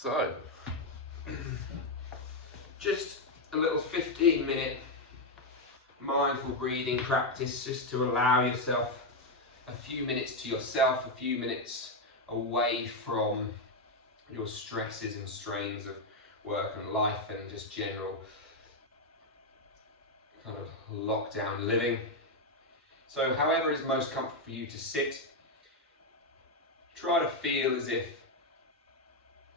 So, just a little 15-minute mindful breathing practice just to allow yourself a few minutes to yourself, a few minutes away from your stresses and strains of work and life and just general kind of lockdown living. So however is most comfortable for you to sit, try to feel as if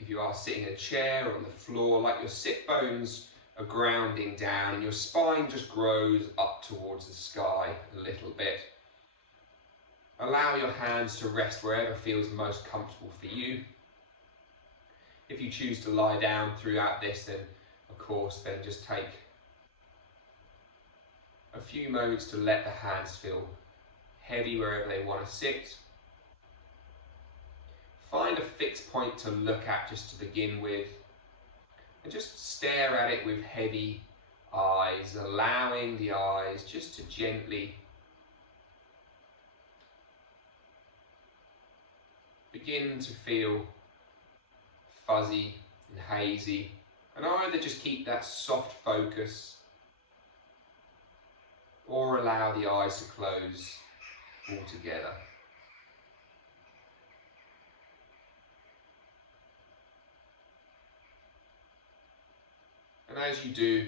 you are sitting in a chair or on the floor, like your sit bones are grounding down and your spine just grows up towards the sky a little bit. Allow your hands to rest wherever feels most comfortable for you. If you choose to lie down throughout this, then of course, then just take a few moments to let the hands feel heavy wherever they want to sit. Find a fixed point to look at just to begin with, and just stare at it with heavy eyes, allowing the eyes just to gently begin to feel fuzzy and hazy, and either just keep that soft focus or allow the eyes to close altogether. And as you do,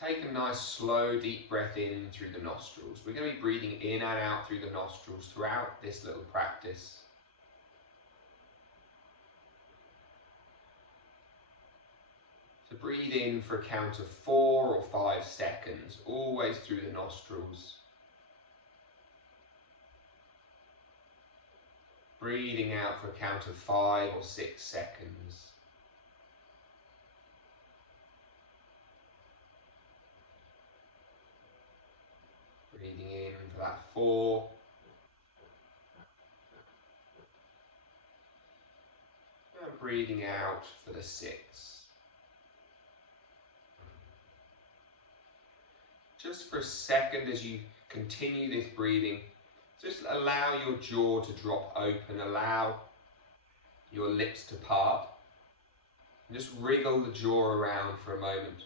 take a nice slow deep breath in through the nostrils. We're going to be breathing in and out through the nostrils throughout this little practice. So breathe in for a count of 4 or 5 seconds, always through the nostrils. Breathing out for a count of 5 or 6 seconds. Breathing in for that 4. And breathing out for the 6. Just for a second as you continue this breathing, just allow your jaw to drop open, allow your lips to part, and just wriggle the jaw around for a moment.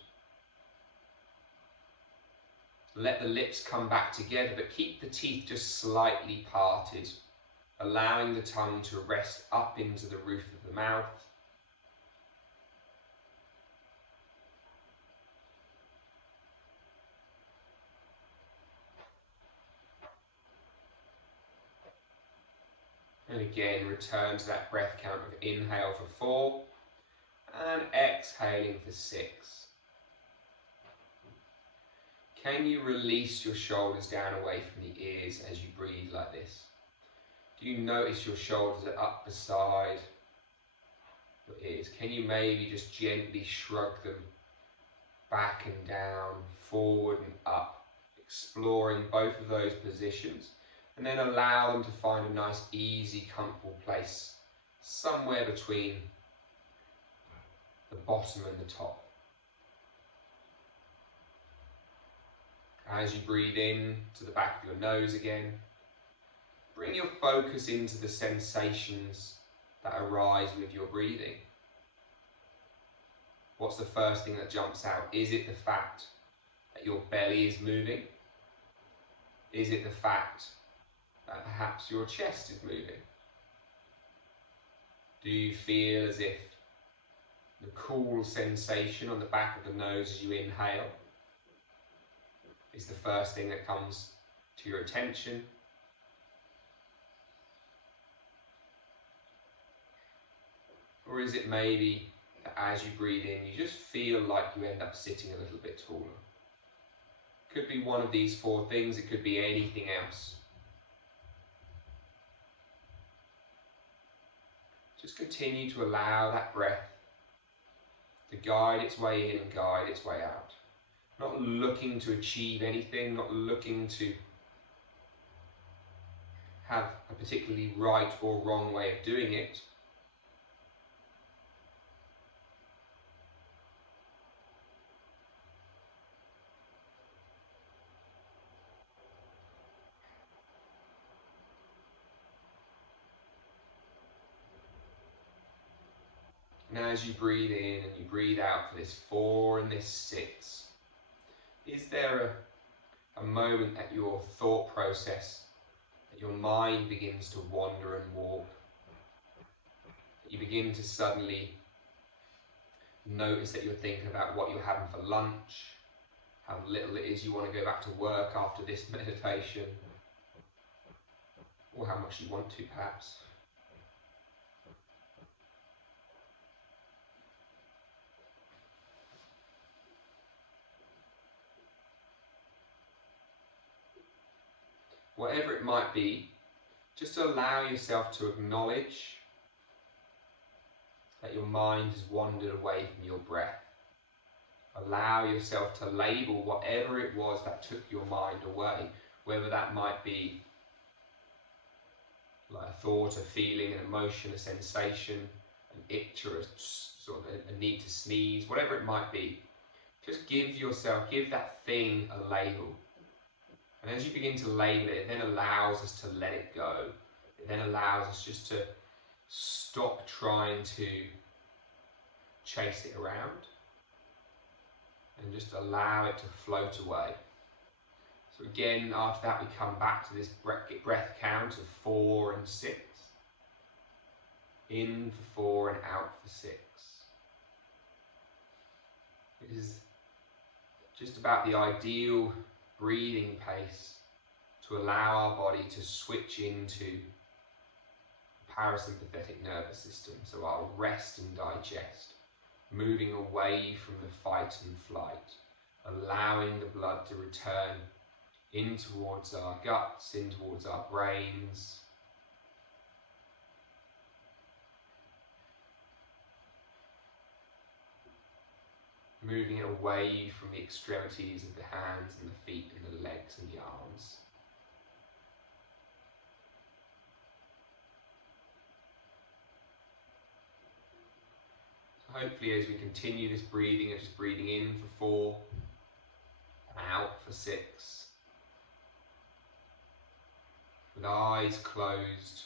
Let the lips come back together, but keep the teeth just slightly parted, allowing the tongue to rest up into the roof of the mouth. And again, return to that breath count of inhale for 4 and exhaling for 6. Can you release your shoulders down away from the ears as you breathe like this? Do you notice your shoulders are up beside your ears? Can you maybe just gently shrug them back and down, forward and up, exploring both of those positions, and then allow them to find a nice, easy, comfortable place somewhere between the bottom and the top. As you breathe in to the back of your nose again, bring your focus into the sensations that arise with your breathing. What's the first thing that jumps out? Is it the fact that your belly is moving? Is it the fact that perhaps your chest is moving? Do you feel as if the cool sensation on the back of the nose as you inhale is the first thing that comes to your attention? Or is it maybe that as you breathe in, you just feel like you end up sitting a little bit taller? Could be one of these 4 things, it could be anything else. Just continue to allow that breath to guide its way in and guide its way out. Not looking to achieve anything, not looking to have a particularly right or wrong way of doing it. And as you breathe in and you breathe out for this 4 and this 6, is there a moment at your thought process that your mind begins to wander and walk? That you begin to suddenly notice that you're thinking about what you're having for lunch, how little it is you want to go back to work after this meditation, or how much you want to, perhaps. Whatever it might be, just allow yourself to acknowledge that your mind has wandered away from your breath. Allow yourself to label whatever it was that took your mind away, whether that might be like a thought, a feeling, an emotion, a sensation, an itch, or a sort of a need to sneeze, whatever it might be. Just give that thing a label. And as you begin to label it, it then allows us to let it go. It then allows us just to stop trying to chase it around and just allow it to float away. So again, after that, we come back to this breath count of 4 and 6. In for 4 and out for 6. It is just about the ideal breathing pace to allow our body to switch into the parasympathetic nervous system, so our rest and digest, moving away from the fight and flight, allowing the blood to return in towards our guts, in towards our brains. Moving it away from the extremities of the hands and the feet and the legs and the arms. So hopefully as we continue this breathing, and just breathing in for 4, and out for 6, with eyes closed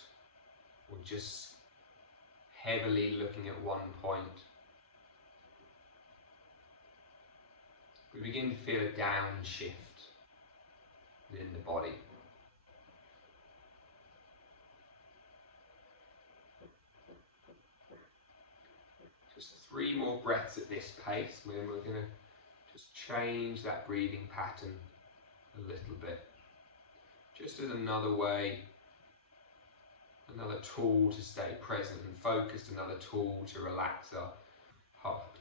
or just heavily looking at one point, we begin to feel a downshift within the body. Just 3 more breaths at this pace, and then we're going to just change that breathing pattern a little bit. Just as another way, another tool to stay present and focused, another tool to relax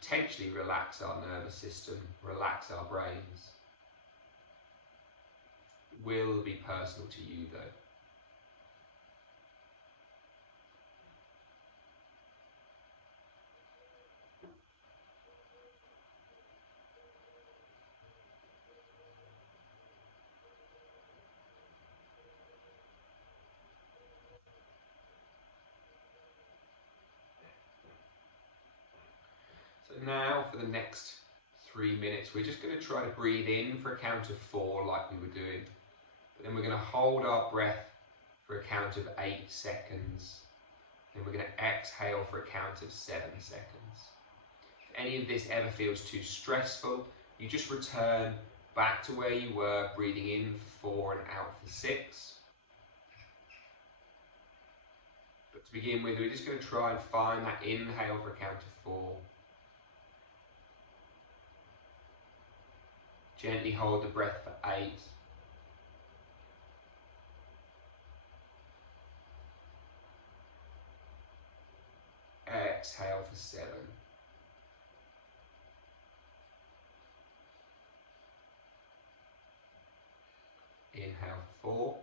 potentially relax our nervous system, relax our brains. It will be personal to you though. So now for the next 3 minutes, we're just going to try to breathe in for a count of 4 like we were doing. But then we're going to hold our breath for a count of 8 seconds. Then we're going to exhale for a count of 7 seconds. If any of this ever feels too stressful, you just return back to where you were, breathing in for 4 and out for 6. But to begin with, we're just going to try and find that inhale for a count of 4. Gently hold the breath for 8. Exhale for 7. Inhale for 4.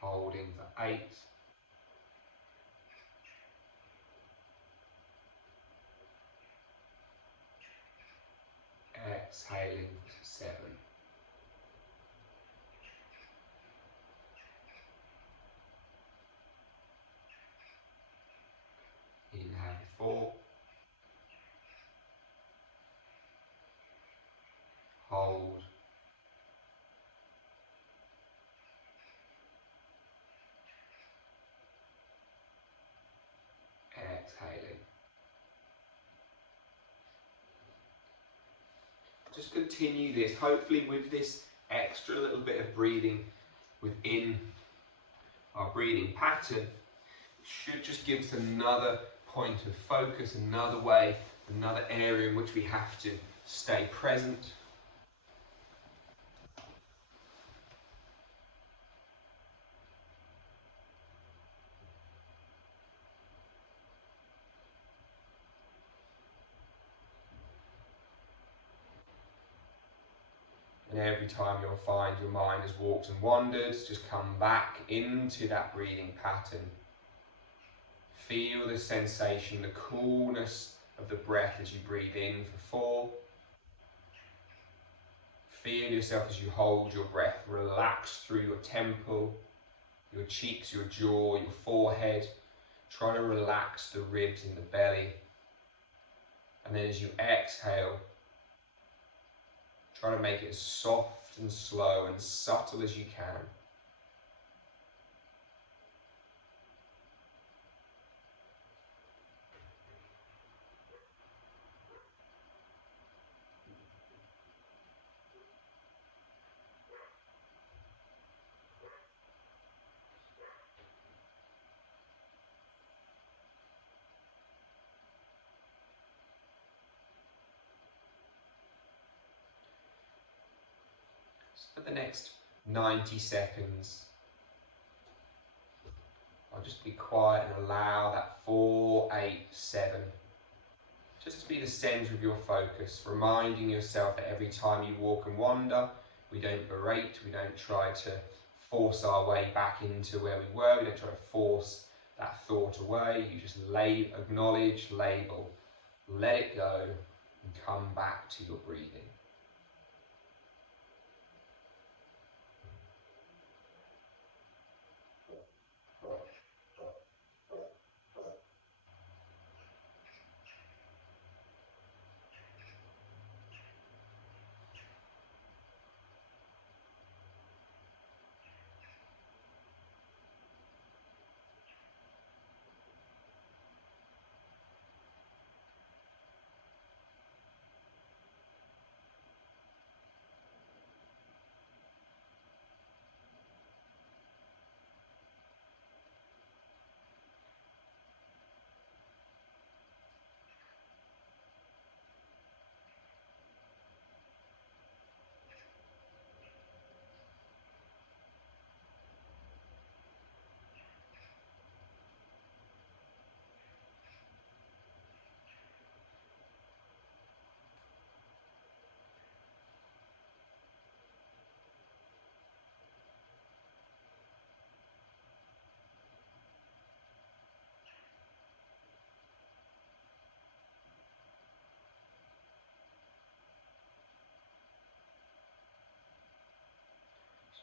Holding for 8. Exhaling for 7. Inhale for 4. Hold. just continue this, hopefully with this extra little bit of breathing within our breathing pattern. It should just give us another point of focus, another way, another area in which we have to stay present. And every time you'll find your mind has walked and wandered, just come back into that breathing pattern. Feel the sensation, the coolness of the breath as you breathe in for 4. Feel yourself as you hold your breath, relax through your temple, your cheeks, your jaw, your forehead. Try to relax the ribs in the belly. And then as you exhale, try to make it as soft and slow and subtle as you can. For the next 90 seconds, I'll just be quiet and allow that 4, 8, 7 just to be the centre of your focus, reminding yourself that every time you walk and wander, we don't berate, we don't try to force our way back into where we were, we don't try to force that thought away, you just acknowledge, label, let it go, and come back to your breathing.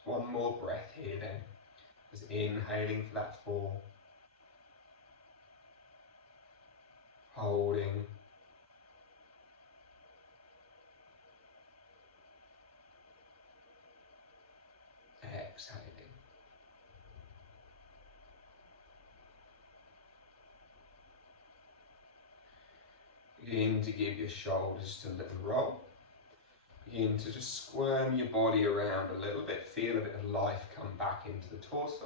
One more breath here then, just inhaling for that 4, holding, exhaling. Begin to give your shoulders a little roll. Begin to just squirm your body around a little bit, feel a bit of life come back into the torso.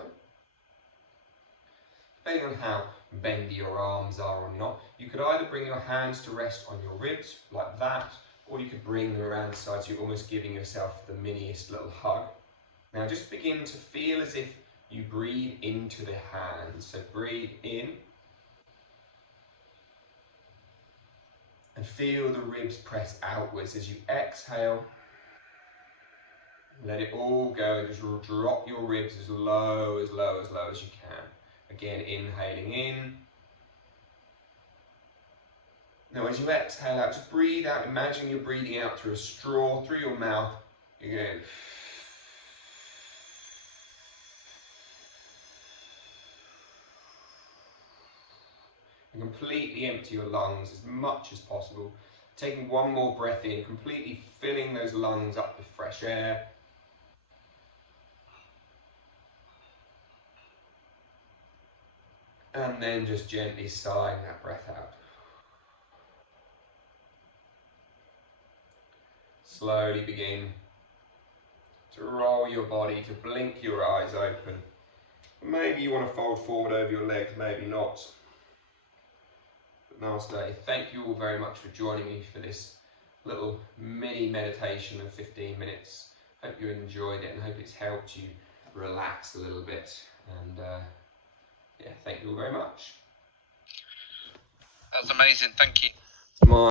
Depending on how bendy your arms are or not, you could either bring your hands to rest on your ribs like that, or you could bring them around the sides, so you're almost giving yourself the miniest little hug. Now just begin to feel as if you breathe into the hands. So breathe in and feel the ribs press outwards. As you exhale, let it all go. Just drop your ribs as low as you can. Again, inhaling in. Now as you exhale out, just breathe out. Imagine you're breathing out through a straw, through your mouth. You're going and completely empty your lungs as much as possible. Taking one more breath in, completely filling those lungs up with fresh air. And then just gently sighing that breath out. slowly begin to roll your body, to blink your eyes open. Maybe you want to fold forward over your legs, maybe not. But namaste. Thank you all very much for joining me for this little mini meditation of 15 minutes. Hope you enjoyed it and hope it's helped you relax a little bit. And yeah, thank you all very much. That's amazing. Thank you. My